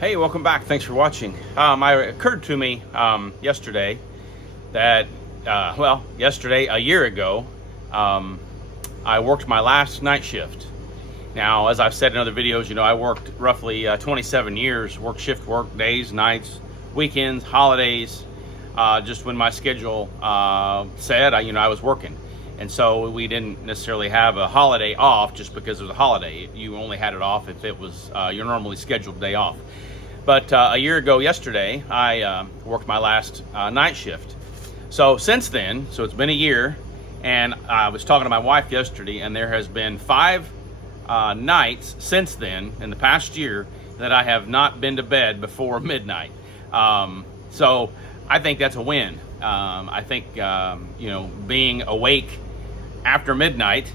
Hey, welcome back. Thanks for watching. It occurred to me yesterday that, yesterday, a year ago, I worked my last night shift. Now, as I've said in other videos, I worked roughly 27 years, worked shift work, days, nights, weekends, holidays, just when my schedule said, I was working. And so we didn't necessarily have a holiday off just because it was a holiday. You only had it off if it was your normally scheduled day off. But a year ago yesterday, I worked my last night shift. So since then, so it's been a year, and I was talking to my wife yesterday, and there has been 5 nights since then, in the past year, that I have not been to bed before midnight. So I think that's a win. I think, being awake after midnight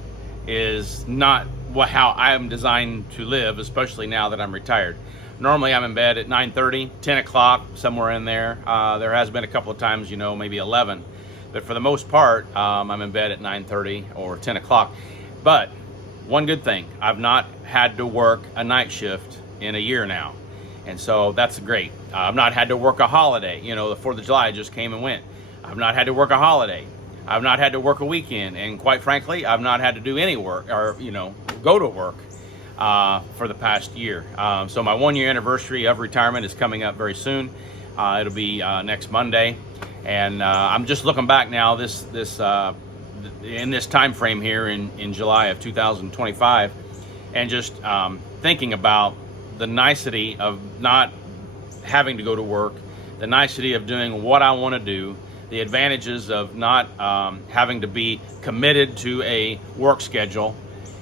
is not how I am designed to live, especially now that I'm retired. Normally I'm in bed at 9:30, 10 o'clock, somewhere in there. There has been a couple of times, maybe 11. But for the most part, I'm in bed at 9:30 or 10 o'clock. But one good thing, I've not had to work a night shift in a year now. And so that's great. I've not had to work a holiday. The 4th of July just came and went. I've not had to work a holiday. I've not had to work a weekend. And quite frankly, I've not had to do any work or, go to work for the past year. So my 1-year anniversary of retirement is coming up very soon. It'll be next Monday. And I'm just looking back now in this time frame here in July of 2025, and just thinking about the nicety of not having to go to work, the nicety of doing what I want to do, the advantages of not having to be committed to a work schedule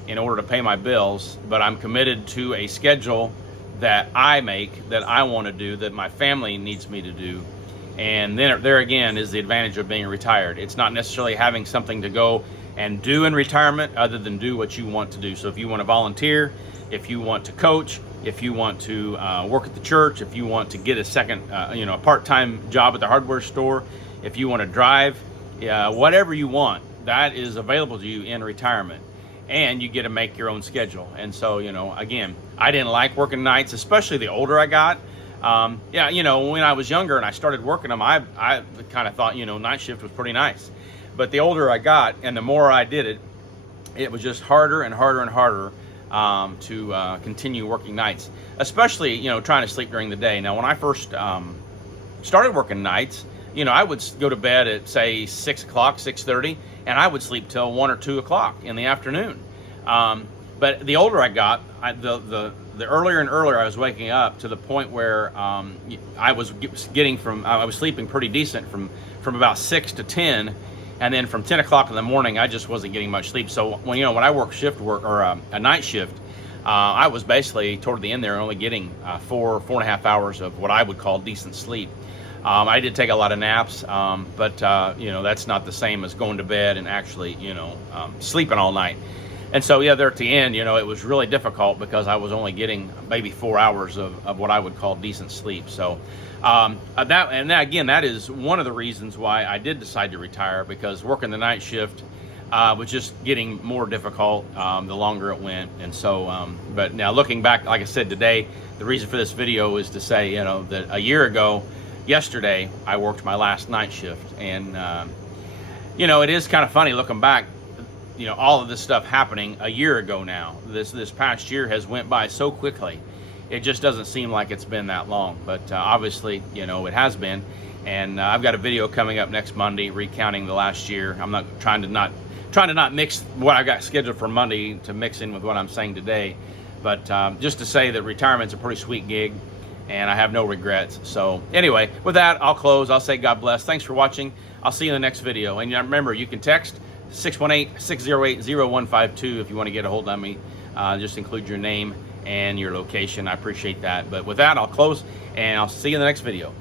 in order to pay my bills, but I'm committed to a schedule that I make, that I want to do, that my family needs me to do. And then there again is the advantage of being retired. It's not necessarily having something to go and do in retirement other than do what you want to do. So if you want to volunteer, if you want to coach, if you want to work at the church, if you want to get a second, a part-time job at the hardware store, if you want to drive, whatever you want, that is available to you in retirement. And you get to make your own schedule. And so, again, I didn't like working nights, especially the older I got. When I was younger and I started working them, I kind of thought, night shift was pretty nice. But the older I got and the more I did it, it was just harder and harder and harder to continue working nights, especially, trying to sleep during the day. Now, when I first started working nights, I would go to bed at, say, 6 o'clock, 6:30, and I would sleep till 1 or 2 o'clock in the afternoon. But the older I got, the earlier and earlier I was waking up, to the point where I was sleeping pretty decent from about 6 to 10, and then from 10 o'clock in the morning, I just wasn't getting much sleep. So when I work shift work, or a night shift, I was basically toward the end there only getting 4.5 hours of what I would call decent sleep. I did take a lot of naps, but that's not the same as going to bed and actually, sleeping all night. And so, there at the end, it was really difficult because I was only getting maybe 4 hours of what I would call decent sleep. So that is one of the reasons why I did decide to retire, because working the night shift was just getting more difficult the longer it went. And so, but now looking back, like I said today, the reason for this video is to say, that a year ago, yesterday, I worked my last night shift. And, it is kind of funny looking back, all of this stuff happening a year ago now. This past year has went by so quickly. It just doesn't seem like it's been that long. But obviously, it has been. And I've got a video coming up next Monday recounting the last year. I'm not trying to not mix what I got scheduled for Monday to mix in with what I'm saying today. But just to say that retirement's a pretty sweet gig, and I have no regrets. So anyway, with that, I'll close. I'll say God bless. Thanks for watching. I'll see you in the next video. And remember, you can text 618-608-0152 if you want to get a hold of me. Just include your name and your location. I appreciate that. But with that, I'll close, and I'll see you in the next video.